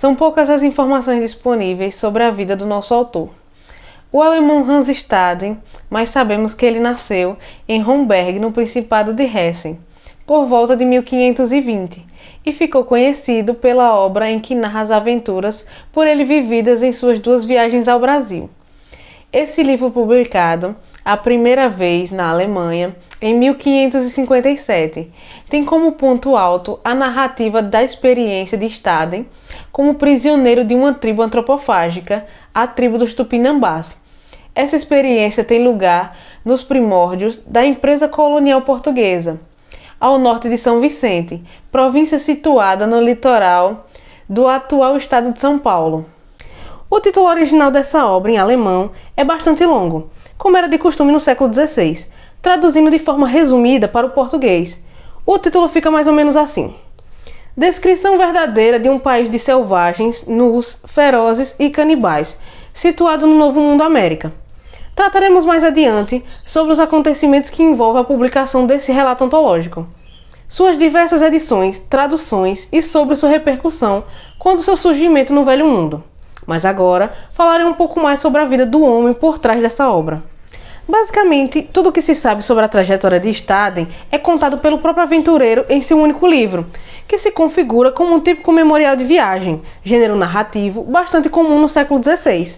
São poucas as informações disponíveis sobre a vida do nosso autor. O alemão Hans Staden, mas sabemos que ele nasceu em Homberg, no Principado de Hessen, por volta de 1520, e ficou conhecido pela obra em que narra as aventuras por ele vividas em suas 2 viagens ao Brasil. Esse livro, publicado a primeira vez na Alemanha em 1557, tem como ponto alto a narrativa da experiência de Staden como prisioneiro de uma tribo antropofágica, a tribo dos Tupinambás. Essa experiência tem lugar nos primórdios da empresa colonial portuguesa, ao norte de São Vicente, província situada no litoral do atual estado de São Paulo. O título original dessa obra, em alemão, é bastante longo, como era de costume no século XVI. Traduzindo de forma resumida para o português, o título fica mais ou menos assim: Descrição verdadeira de um país de selvagens, nus, ferozes e canibais, situado no Novo Mundo América. Trataremos mais adiante sobre os acontecimentos que envolvem a publicação desse relato antológico, suas diversas edições, traduções e sobre sua repercussão quando seu surgimento no Velho Mundo. Mas agora falarei um pouco mais sobre a vida do homem por trás dessa obra. Basicamente, tudo o que se sabe sobre a trajetória de Staden é contado pelo próprio aventureiro em seu único livro, que se configura como um típico memorial de viagem, gênero narrativo bastante comum no século XVI.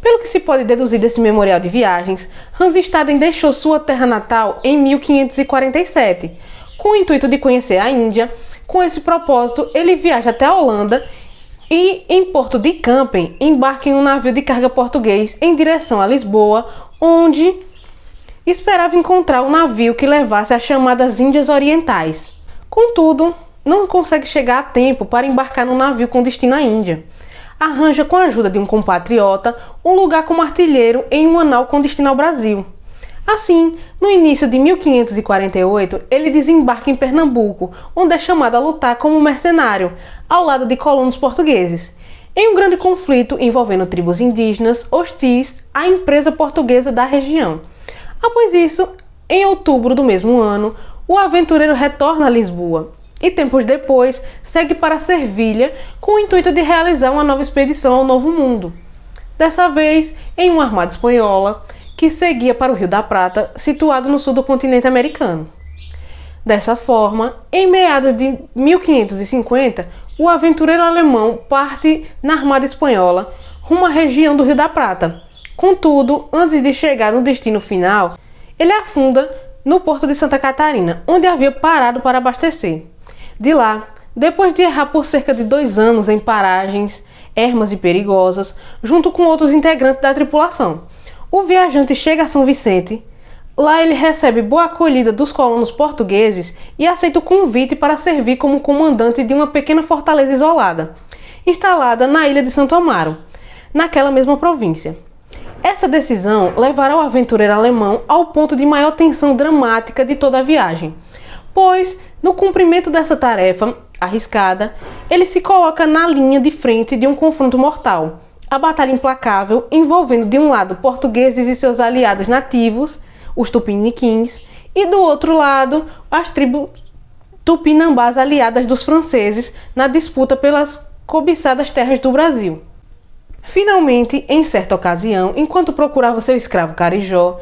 Pelo que se pode deduzir desse memorial de viagens, Hans Staden deixou sua terra natal em 1547, com o intuito de conhecer a Índia. Com esse propósito, ele viaja até a Holanda e, em Porto de Campen, embarca em um navio de carga português em direção a Lisboa, onde esperava encontrar um navio que levasse às chamadas Índias Orientais. Contudo, não consegue chegar a tempo para embarcar no navio com destino à Índia. Arranja, com a ajuda de um compatriota, um lugar como artilheiro em um nau com destino ao Brasil. Assim, no início de 1548, ele desembarca em Pernambuco, onde é chamado a lutar como mercenário, ao lado de colonos portugueses, em um grande conflito envolvendo tribos indígenas hostis à empresa portuguesa da região. Após isso, em outubro do mesmo ano, o aventureiro retorna a Lisboa e, tempos depois, segue para Servilha com o intuito de realizar uma nova expedição ao Novo Mundo. Dessa vez, em uma armada espanhola, que seguia para o Rio da Prata, situado no sul do continente americano. Dessa forma, em meados de 1550, o aventureiro alemão parte na armada espanhola rumo à região do Rio da Prata. Contudo, antes de chegar no destino final, ele afunda no porto de Santa Catarina, onde havia parado para abastecer. De lá, depois de errar por cerca de 2 anos em paragens ermas e perigosas, junto com outros integrantes da tripulação, o viajante chega a São Vicente. Lá ele recebe boa acolhida dos colonos portugueses e aceita o convite para servir como comandante de uma pequena fortaleza isolada, instalada na ilha de Santo Amaro, naquela mesma província. Essa decisão levará o aventureiro alemão ao ponto de maior tensão dramática de toda a viagem, pois, no cumprimento dessa tarefa arriscada, ele se coloca na linha de frente de um confronto mortal, a batalha implacável envolvendo de um lado portugueses e seus aliados nativos, os tupiniquins, e do outro lado as tribos tupinambás aliadas dos franceses na disputa pelas cobiçadas terras do Brasil. Finalmente, em certa ocasião, enquanto procurava seu escravo Carijó,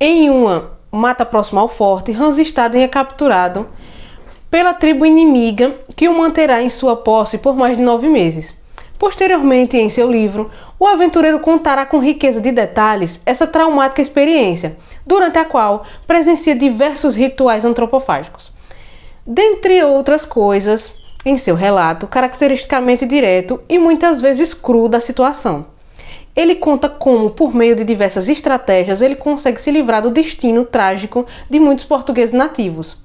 em uma mata próxima ao forte, Hans Staden é capturado pela tribo inimiga que o manterá em sua posse por mais de 9 meses. Posteriormente, em seu livro, o aventureiro contará com riqueza de detalhes essa traumática experiência, durante a qual presencia diversos rituais antropofágicos. Dentre outras coisas, em seu relato, caracteristicamente direto e muitas vezes cru da situação. Ele conta como, por meio de diversas estratégias, ele consegue se livrar do destino trágico de muitos portugueses nativos,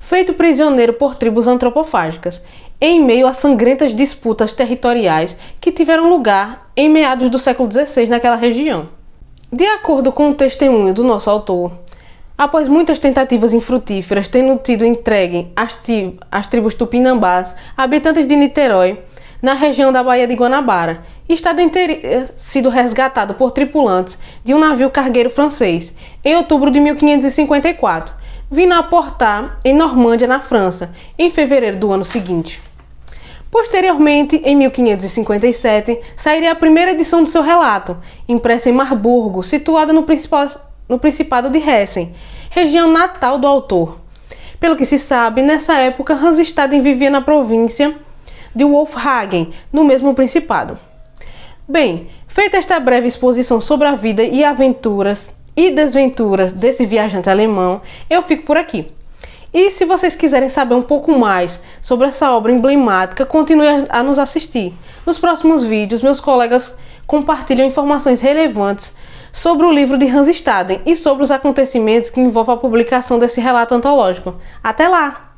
feito prisioneiro por tribos antropofágicas, em meio a sangrentas disputas territoriais que tiveram lugar em meados do século XVI naquela região. De acordo com o testemunho do nosso autor, após muitas tentativas infrutíferas tendo sido entregue às tribos tupinambás, habitantes de Niterói, na região da Baía de Guanabara, Staden teria sido resgatado por tripulantes de um navio cargueiro francês em outubro de 1554, vindo a aportar em Normândia, na França, em fevereiro do ano seguinte. Posteriormente, em 1557, sairia a primeira edição do seu relato, impressa em Marburgo, situada no Principado de Hessen, região natal do autor. Pelo que se sabe, nessa época Hans Staden vivia na província de Wolfhagen, no mesmo Principado. Bem, feita esta breve exposição sobre a vida e aventuras e desventuras desse viajante alemão, eu fico por aqui. E se vocês quiserem saber um pouco mais sobre essa obra emblemática, continue a nos assistir. Nos próximos vídeos, meus colegas compartilham informações relevantes sobre o livro de Hans Staden e sobre os acontecimentos que envolvem a publicação desse relato antológico. Até lá!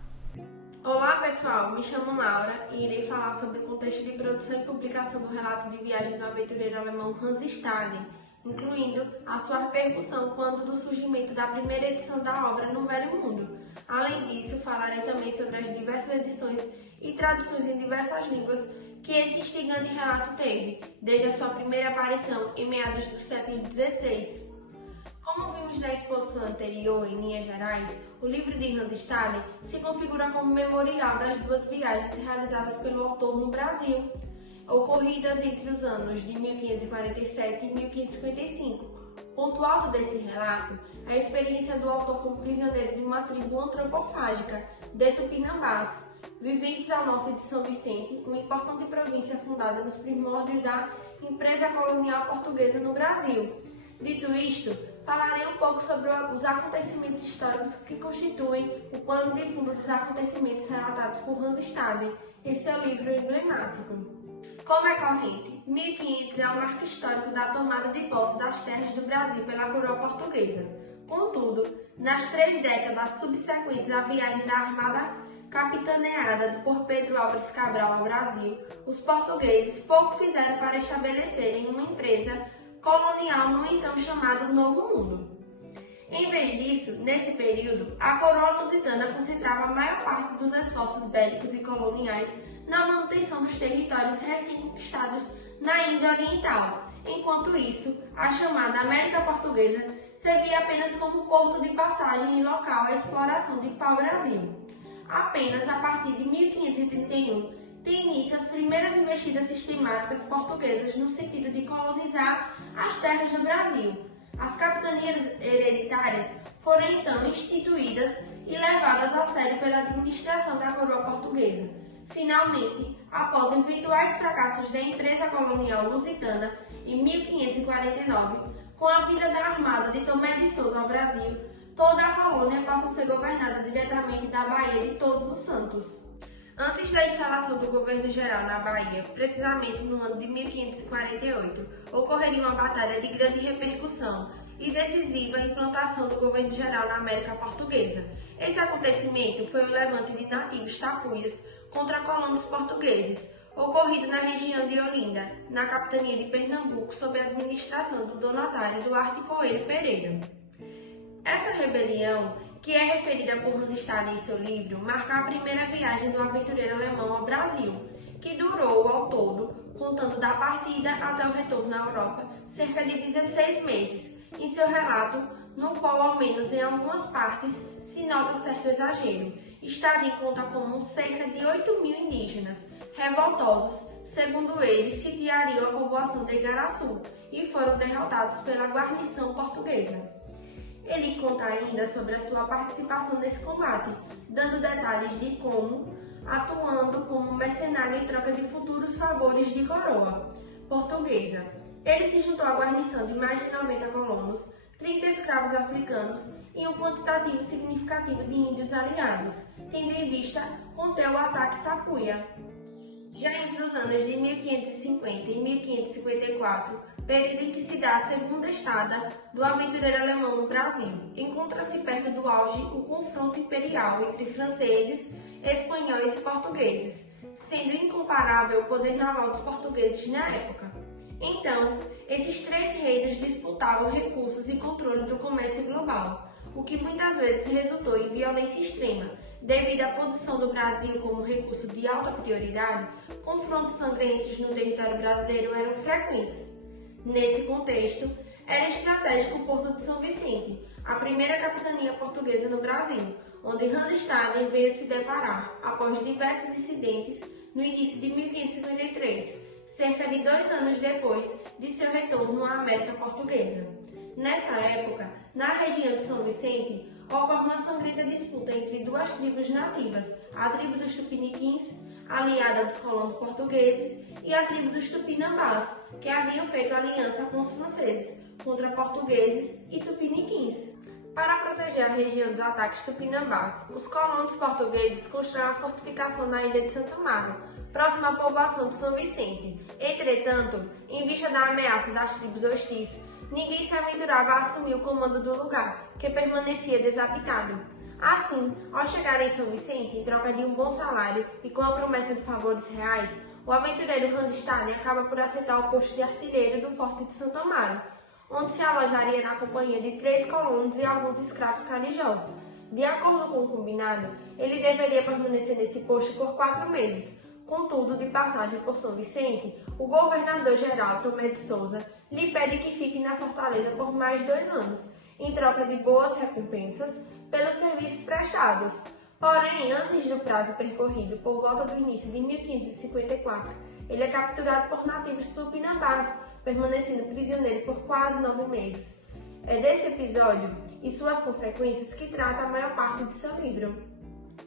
Olá pessoal, me chamo Laura e irei falar sobre o contexto de produção e publicação do relato de viagem do aventureiro alemão Hans Staden, incluindo a sua repercussão quando do surgimento da primeira edição da obra no Velho Mundo. Além disso, falarei também sobre as diversas edições e traduções em diversas línguas que esse instigante relato teve, desde a sua primeira aparição em meados do século XVI. Como vimos na exposição anterior, em linhas gerais, o livro de Hans Staden se configura como memorial das duas viagens realizadas pelo autor no Brasil, ocorridas entre os anos de 1547 e 1555. Ponto alto desse relato é a experiência do autor como prisioneiro de uma tribo antropofágica, de Tupinambás, viventes ao norte de São Vicente, uma importante província fundada nos primórdios da empresa colonial portuguesa no Brasil. Dito isto, falarei um pouco sobre os acontecimentos históricos que constituem o pano de fundo dos acontecimentos relatados por Hans Staden em seu livro emblemático. Como é corrente, 1500 é o marco histórico da tomada de posse das terras do Brasil pela coroa portuguesa. Contudo, nas 3 décadas subsequentes à viagem da Armada capitaneada por Pedro Álvares Cabral ao Brasil, os portugueses pouco fizeram para estabelecerem uma empresa colonial no então chamado Novo Mundo. Em vez disso, nesse período, a coroa lusitana concentrava a maior parte dos esforços bélicos e coloniais na manutenção dos territórios recém-conquistados na Índia Oriental. Enquanto isso, a chamada América Portuguesa servia apenas como porto de passagem e local à exploração de pau-brasil. Apenas a partir de 1531 tem início as primeiras investidas sistemáticas portuguesas no sentido de colonizar as terras do Brasil. As capitanias hereditárias foram então instituídas e levadas a sério pela administração da coroa portuguesa. Finalmente, após eventuais fracassos da empresa colonial lusitana em 1549, com a vinda da armada de Tomé de Souza ao Brasil, toda a colônia passa a ser governada diretamente da Baía de Todos os Santos. Antes da instalação do governo geral na Bahia, precisamente no ano de 1548, ocorreria uma batalha de grande repercussão e decisiva implantação do governo geral na América Portuguesa. Esse acontecimento foi o levante de nativos tapuias contra colonos portugueses, ocorrido na região de Olinda, na capitania de Pernambuco, sob a administração do donatário Duarte Coelho Pereira. Essa rebelião, que é referida por Hans Staden em seu livro, marca a primeira viagem do aventureiro alemão ao Brasil, que durou, ao todo, contando da partida até o retorno à Europa, cerca de 16 meses. Em seu relato, no qual, ao menos em algumas partes, se nota certo exagero, Staden conta como cerca de 8.000 indígenas revoltosos, segundo ele, sitiariam a povoação de Igaraçu e foram derrotados pela guarnição portuguesa. Ele conta ainda sobre a sua participação nesse combate, dando detalhes de como, atuando como mercenário em troca de futuros favores de coroa portuguesa, ele se juntou à guarnição de mais de 90 colonos, 30 escravos africanos e um quantitativo significativo de índios aliados, tendo em vista conter o ataque Tapuia. Já entre os anos de 1550 e 1554, período em que se dá a segunda estada do aventureiro alemão no Brasil, encontra-se perto do auge o confronto imperial entre franceses, espanhóis e portugueses, sendo incomparável o poder naval dos portugueses na época. Então, esses 3 reinos disputavam recursos e controle do comércio global, o que muitas vezes resultou em violência extrema. Devido à posição do Brasil como recurso de alta prioridade, confrontos sangrentos no território brasileiro eram frequentes. Nesse contexto, era estratégico o Porto de São Vicente, a primeira capitania portuguesa no Brasil, onde Hans Staden veio se deparar, após diversos incidentes, no início de 1553, cerca de 2 anos depois de seu retorno à América Portuguesa. Nessa época, na região de São Vicente, ocorre uma sangrenta disputa entre duas tribos nativas, a tribo dos Tupiniquins, aliada dos colonos portugueses, e a tribo dos Tupinambás, que haviam feito aliança com os franceses, contra portugueses e tupiniquins. Para proteger a região dos ataques tupinambás, os colonos portugueses construíram a fortificação na ilha de Santa Amaro, próxima à povoação de São Vicente. Entretanto, em vista da ameaça das tribos hostis, ninguém se aventurava a assumir o comando do lugar, que permanecia desabitado. Assim, ao chegar em São Vicente, em troca de um bom salário e com a promessa de favores reais, o aventureiro Hans Staden acaba por aceitar o posto de artilheiro do Forte de Santo Amaro, onde se alojaria na companhia de 3 colonos e alguns escravos carijosos. De acordo com o combinado, ele deveria permanecer nesse posto por 4 meses. Contudo, de passagem por São Vicente, o governador-geral Tomé de Souza lhe pede que fique na fortaleza por mais 2 anos, em troca de boas recompensas pelos serviços prestados. Porém, antes do prazo percorrido, por volta do início de 1554, ele é capturado por nativos tupinambás, permanecendo prisioneiro por quase 9 meses. É desse episódio e suas consequências que trata a maior parte de seu livro.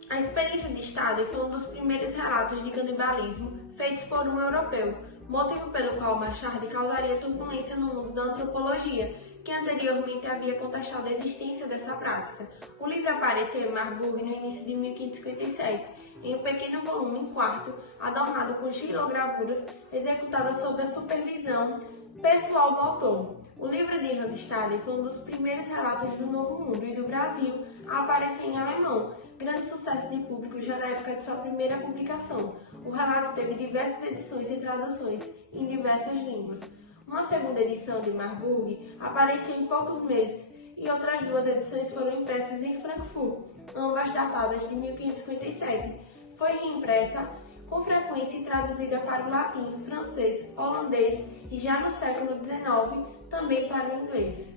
A experiência de Staden foi um dos primeiros relatos de canibalismo feitos por um europeu, motivo pelo qual Machado causaria turbulência no mundo da antropologia, que anteriormente havia contestado a existência dessa prática. O livro apareceu em Marburg no início de 1557, em um pequeno volume em quarto, adornado com xilogravuras executadas sob a supervisão pessoal do autor. O livro de Hans Staden foi um dos primeiros relatos do Novo Mundo e do Brasil a aparecer em alemão, grande sucesso de público já na época de sua primeira publicação. O relato teve diversas edições e traduções em diversas línguas. Uma segunda edição de Marburg apareceu em poucos meses e outras 2 edições foram impressas em Frankfurt, ambas datadas de 1557. Foi reimpressa com frequência e traduzida para o latim, francês, holandês e já no século XIX também para o inglês.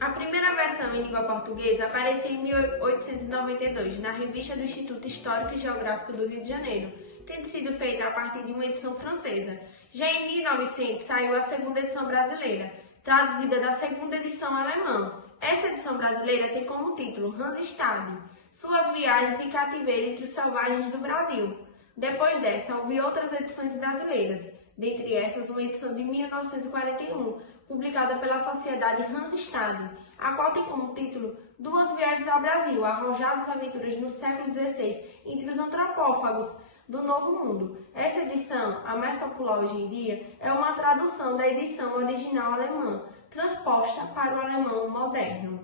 A primeira versão em língua portuguesa apareceu em 1892 na revista do Instituto Histórico e Geográfico do Rio de Janeiro, tendo sido feita a partir de uma edição francesa. Já em 1900 saiu a segunda edição brasileira, traduzida da segunda edição alemã. Essa edição brasileira tem como título Hans Staden, Suas Viagens de Cativeiro entre os Selvagens do Brasil. Depois dessa, houve outras edições brasileiras, dentre essas uma edição de 1941, publicada pela Sociedade Hans Staden, a qual tem como título Duas Viagens ao Brasil, arrojadas aventuras no século XVI entre os antropófagos do Novo Mundo. Essa edição, a mais popular hoje em dia, é uma tradução da edição original alemã, transposta para o alemão moderno.